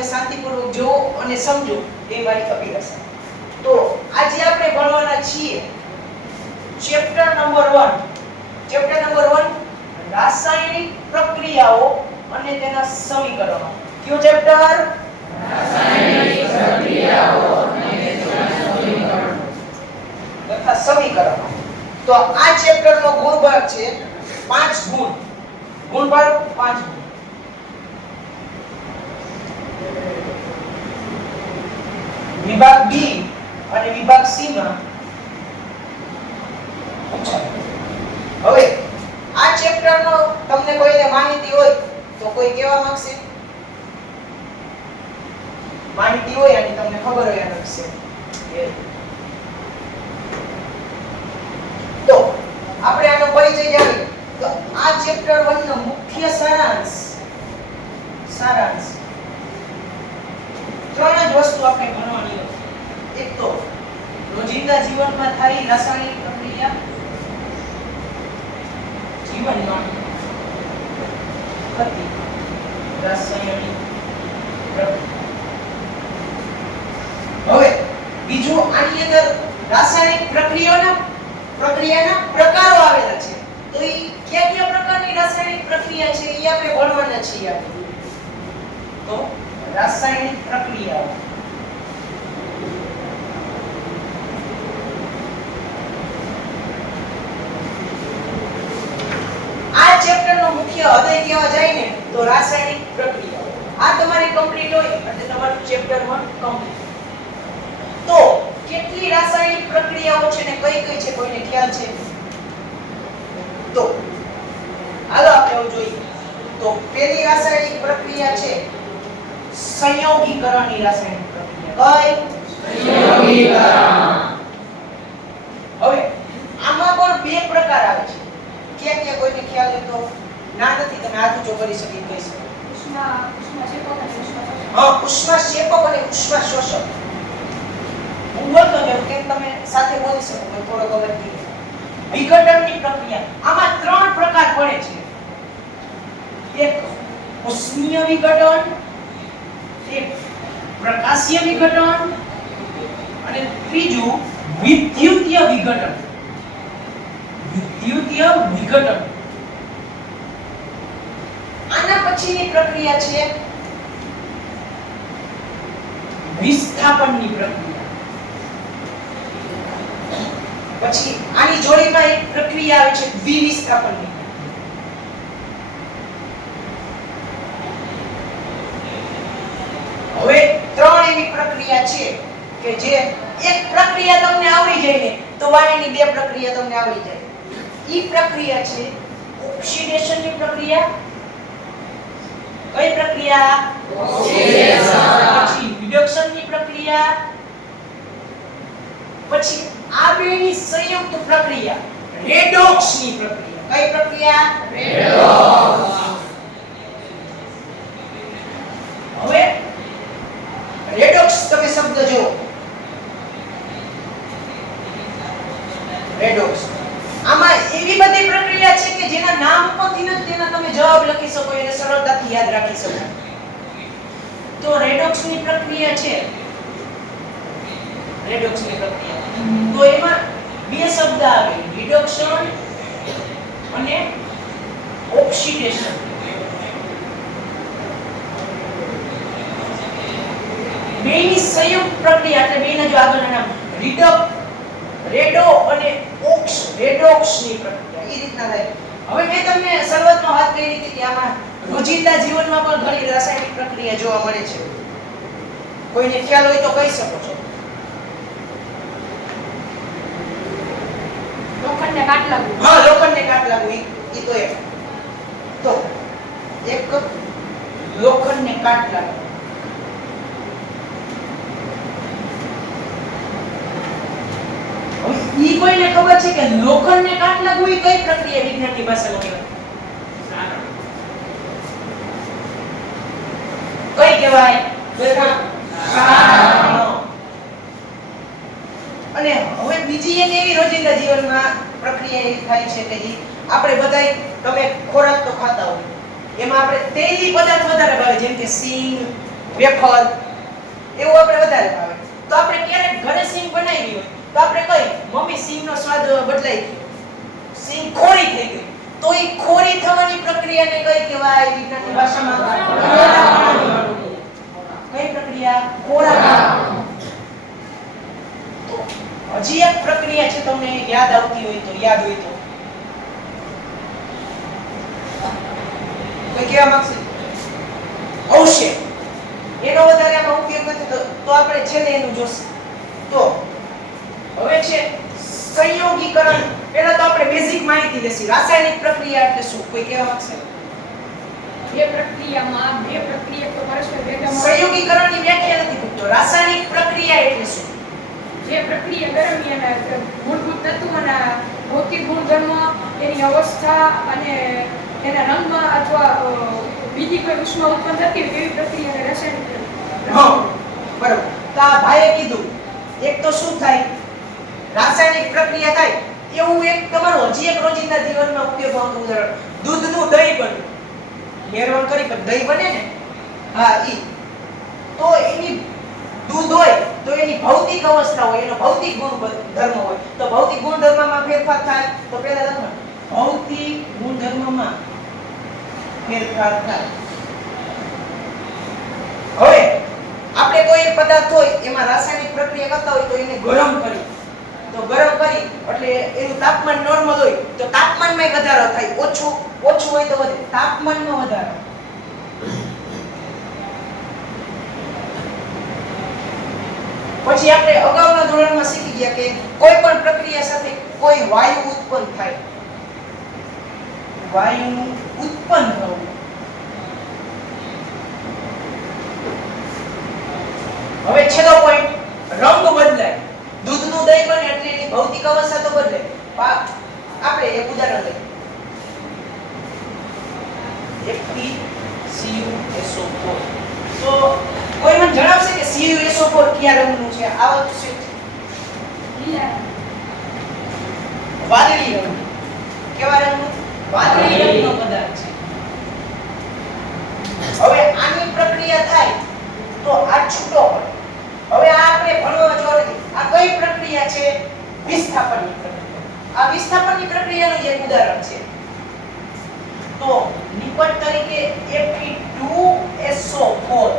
તમે શાંતિપૂર્વક જો અને સમજો એ મારી અભિલાષા તો આજે આપણે ભણવાના છીએ ચેપ્ટર નંબર 1 ચેપ્ટર નંબર 1 રાસાયણિક પ્રક્રિયાઓ અને તેના સમીકરણો. કયો ચેપ્ટર તથા સમીકરણો. તો આ ચેપ્ટરનો ગુણ ભાગ છે પાંચ ગુણ. ગુણ ભાગ પાંચ ગુણ. વિભાગ બી અને વિભાગ સી માં. હવે, આ ચેપ્ટરનો તમને કોઈને માહિતી હોય તો કોઈ કહેવા માંગશે? માહિતી હોય અને તમને ખબર હોય વિશે. તો, આપણે આનો પરિચય જાણીએ. તો આ ચેપ્ટર 1 નો મુખ્ય સારાંશ સારાંશ. ત્રણ જ વસ્તુ આપણે ભણવાની એક તો, રોજિંદા જીવનમાં થાય રાસાયણિક પ્રક્રિયા? જીવનમાં થતી રાસાયણિક હવે, બીજું આની અંદર રાસાયણિક પ્રક્રિયાઓના પ્રક્રિયાના પ્રકારો આવેલા છે. તો એ કયા કયા પ્રકારની રાસાયણિક પ્રક્રિયા છે એ આપણે ભણવાના છીએ આપણે. તો રાસાયણિક પ્રક્રિયાઓ આ મુખ્ય હૃદય કહેવા જાય ને તો રાસાયણિક પ્રક્રિયાઓ. આ તમારી કમ્પ્લીટ હોય એટલે તમારું ચેપ્ટર 1 કમ્પ્લીટ તો કેટલી રાસાયણિક પ્રક્રિયાઓ છે ને કઈ કઈ છે કોઈને ખ્યાલ છે? તો હાલો આપણે જોઈએ. તો પહેલી રાસાયણિક પ્રક્રિયા છે સંયોગીકરણની રાસાયણિક પ્રક્રિયા. કઈ? હવે આમાં પણ બે પ્રકાર આવે છે. ક્યાં ક્યાં કોઈને ખ્યાલ હોય તો? ના નથી તમે હાથ ઊંચો કરી શકી કહી શકો. ઉષ્મા શેપક અને ઉષ્મા શોષક. હું બોલતો જાઉં તમે સાથે બોલી શકો મને થોડોક અલગ વિઘટનની પ્રક્રિયા. આમાં ત્રણ પ્રકાર પડે છે. એક ઉષ્મીય વિઘટન એક પ્રકાશીય વિઘટન અને ત્રીજું વિદ્યુતીય વિઘટન. વિદ્યુતીય વિઘટન આના પછીની પ્રક્રિયા છે વિસ્થાપનની પ્રક્રિયા. પછી આની જોડીમાં એક પ્રક્રિયા આવે છે દ્વિવિસ્થાપનની હવે ત્રણ એવી પ્રક્રિયા છે કે જે એક પ્રક્રિયા તમને આવડી જાય ને, તો વાણીની બે પ્રક્રિયા તમને આવડી જાય. ઈ પ્રક્રિયા છે ઓક્સિડેશનની પ્રક્રિયા કઈ પ્રક્રિયા? પછી રિડક્શનની પ્રક્રિયા? પછી આ બેની સંયુક્ત પ્રક્રિયા, રેડોક્સની પ્રક્રિયા. કઈ પ્રક્રિયા? હવે રેડોક્સ તમે શબ્દ જો રેડોક્સ આમાં એવી બધી પ્રક્રિયા છે કે પરથી જ તેના તમે જવાબ લખી શકો, એને સરળતાથી યાદ રાખી શકો. તો રેડોક્સની પ્રક્રિયા છે. રેડોક્સની પ્રક્રિયા. તો એમાં બે શબ્દ આવે રિડક્શન અને ઓક્સિડેશન બેની સંયુક્ત પ્રક્રિયા એટલે બેના જો આગળ નામ રિડક રેડો અને ઓક્સ રેડોક્સની પ્રક્રિયા. એ રીતના થાય. હવે મેં તમને શરૂઆતમાં વાત કરી હતી કે આમાં રોજિંદા જીવનમાં પણ ઘણી રાસાયણિક પ્રક્રિયા જોવા મળે છે. કોઈને ખ્યાલ હોય તો કહી શકો છો. લોખંડને કાટ લાગવું. હા લોખંડને કાટ લાગવું ઈ તો એક તો એક લોખંડને કાટ લાગવું હવે ઈ કોઈને ખબર છે કે લોખંડને કાટ લાગવું કઈ પ્રક્રિયા વિજ્ઞાનની ભાષામાં કહેવાય? કઈ કહેવાય? અને હવે બીજી એક એવી રોજિંદા જીવનમાં પ્રક્રિયા એવી થાય છે કે આપણે બધાય તમે ખોરાક તો ખાતા હોય. એમાં આપણે તેલી પદાર્થ વધારે ભાવે, જેમ કે સિંગ, વેફર, એવું આપણે વધારે ભાવે. તો આપણે ક્યારેક ઘરે સિંગ બનાવી હોય. તો આપણે કઈ, મમ્મી સિંગનો સ્વાદ બદલાઈ ગયો. સિંગ ખોરી થઈ ગઈ તો એ ખોરી થવાની પ્રક્રિયાને કઈ કહેવાય? વિજ્ઞાનની ભાષામાં કઈ પ્રક્રિયા? ખોરાક. હજી એક પ્રક્રિયા છે તમને યાદ આવતી હોય તો, યાદ હોય તો. કોઈ કહેવા ઔષધ એનો વધારે આમાં ઉપયોગ નથી તો આપણે છે ને એનું જોશે. તો હવે છે સંયોગીકરણ. પહેલા તો આપણે બેઝિક માહિતી લેશી રાસાયણિક પ્રક્રિયા એટલે શું? કોઈ કહેવા માંગશે? બે પ્રક્રિયામાં બે પ્રક્રિયા તો પરસ્પર ભેગા સંયોગીકરણની વ્યાખ્યા નથી પૂછતો રાસાયણિક પ્રક્રિયા એટલે શું? જે પ્રક્રિયા દરમિયાન મૂળભૂત તત્વોના ભૌતિક ગુણધર્મો એની અવસ્થા અને એના રંગમાં અથવા બીજી કોઈ ઉષ્મા ઉત્પન્ન થતી હોય એવી પ્રક્રિયાને રાસાયણિક પ્રક્રિયા. બરાબર. તો આ ભાઈએ કીધું. એક તો શું થાય? રાસાયણિક પ્રક્રિયા થાય, એવું એક તમારું હજી એક રોજિંદા જીવનમાં ઉપયોગ આવતું ઉદાહરણ દૂધનું દહીં બન્યું મેરવણ કરી, પણ દહીં બને ને? હા, ઈ. તો એની દૂધ હોય, તો એની ભૌતિક અવસ્થા હોય, એનો ભૌતિક ગુણ ધર્મ હોય. તો ભૌતિક ગુણધર્મમાં ફેરફાર થાય? તો પહેલા લખો ભૌતિક ગુણધર્મમાં ફેરફાર થાય. હવે, આપણે કોઈ એક પદાર્થ હોય, એમાં રાસાયણિક પ્રક્રિયા કરતા હોય, તો એને ગરમ કરી. તો ગરમ કરી, એટલે એનું તાપમાન નોર્મલ હોય તો તાપમાનમાં વધારો થાય. ઓછું ઓછું હોય તો વધે. તાપમાનમાં વધારો. પછી આપણે અગાઉના ધોરણમાં શીખી ગયા કે કોઈ પણ પ્રક્રિયા સાથે કોઈ વાયુ ઉત્પન્ન થાય. વાયુ ઉત્પન્ન થવું. હવે છેલ્લો પોઈન્ટ રંગ બદલાય દૂધનું દહીં બને એટલે એની ભૌતિક અવસ્થા તો બદલે પા- આપણે એક ઉદાહરણ લઈએ FeCuSO4 તો કોઈ મને જણાવશે કે CuSO4 રંગનું છે આ વસ્તુ છે. લીલા. વાદળી રંગ. કેવા રંગનું? વાદળી રંગનો પદાર્થ છે. હવે આની પ્રક્રિયા થાય તો આ છૂટો પડે. હવે આ આપણે ભણવા જોડે આ કઈ પ્રક્રિયા છે? વિસ્થાપનની પ્રક્રિયા. આ વિસ્થાપનની પ્રક્રિયાનું એક ઉદાહરણ છે. તો નિપટ તરીકે Fe2SO4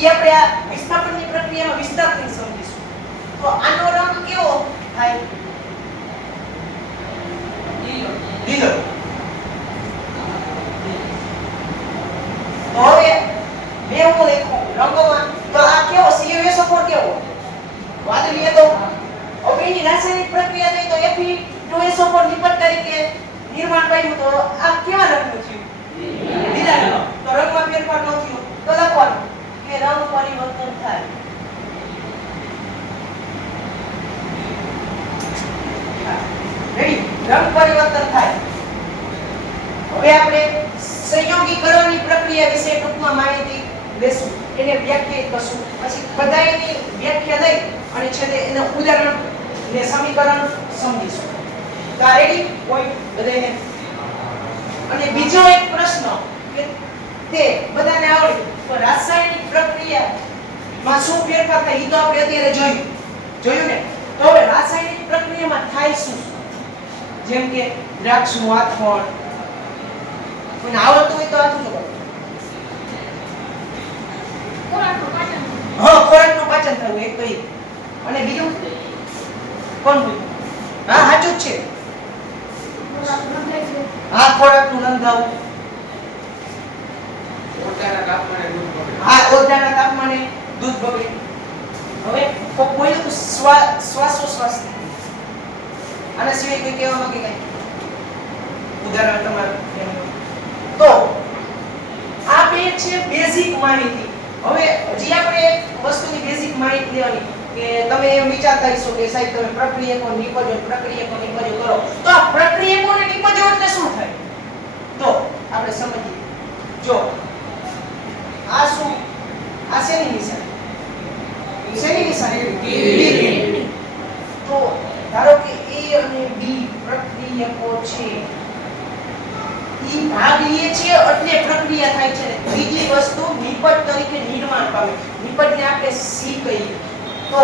એ આપણે આ વિસ્થાપનની પ્રક્રિયામાં વિસ્તારથી સમજીશું. તો આનો રંગ કેવો થાય? લીલો. લીલો. તો હવે બે હું લખું રંગોમાં. તો આ કેવો? CuSO4 કેવો? વાદળીએ તો હવે રાસાયણિક પ્રક્રિયા થઈ તો Fe2SO4 નિપટ તરીકે નિર્માણ પામ્યું તો આ કેવા રંગનું થયું? લીલા તો રંગમાં ફેરફાર ન થયો. તો લખવાનું. કે પરિવર્તન થાય. રંગ પરિવર્તન થાય. હવે આપણે સંયોગીકરણની પ્રક્રિયા વિશે ટૂંકમાં માહિતી લેશું. એને વ્યાખ્યાયિત કરશું. પછી બધા એની વ્યાખ્યા લઈ અને છેલ્લે એનું ઉદાહરણ ને સમીકરણ સમજીશું. તો આ રેડી પોઈન્ટ બધાને અને બીજો એક પ્રશ્ન કે તે બધાને આવડે? તો રાસાયણિક પ્રક્રિયામાં શું ફેરફાર થાય ઈ તો આપણે અત્યારે જોયું. જોયું ને? તો હવે રાસાયણિક પ્રક્રિયામાં થાય શું? જેમ કે દ્રાક્ષનું આથમણ કોઈને આવડતું હોય તો આથું જો ખોરાકનું પાચન. હા ખોરાકનું પાચન થવું એક તો. અને બીજું? કોણ બોલ્યું? હા સાચું જ છે ખોરાક રંધાય છે હા ખોરાકનું રંધાવું પોતાના તાપમાને દૂધ બગડે. હા ઓરડાના તાપમાને દૂધ બગડે હવે કોક બોલ્યું તો શ્વા શ્વાસોશ્વાસ આના સિવાય કોઈ કહેવા માંગે કઈ? ઉદાહરણ તમારું. તો, આ બે છે બેઝિક માહિતી. હવે, હજી આપણે વસ્તુની બેઝિક માહિતી લેવાની તમે એમ વિચારતા હશો કે સાહેબ, તમે પ્રક્રિયકો નિપજો પ્રક્રિયકો નિપજો કરો. તો આ પ્રક્રિયકો ને નિપજો એટલે શું થાય? તો, આપણે સમજીએ. જો, આ શું? આ શેની નિશાની? શેની નિશાની. તો ધારો કે એ અને બી પ્રક્રિયકો છે. ઈ ભાગ લઈએ છીએ એટલે પ્રક્રિયા થાય છે. બીજી વસ્તુ નિપજ તરીકે નિર્માણ પામે. નિપજને આપણે સી કહીએ. તો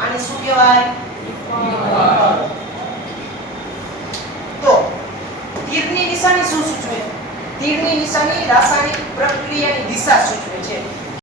આને શું કહેવાય? તો તીરની નિશાની શું સૂચવે? તીરની નિશાની રાસાયણિક પ્રક્રિયાની દિશા સૂચવે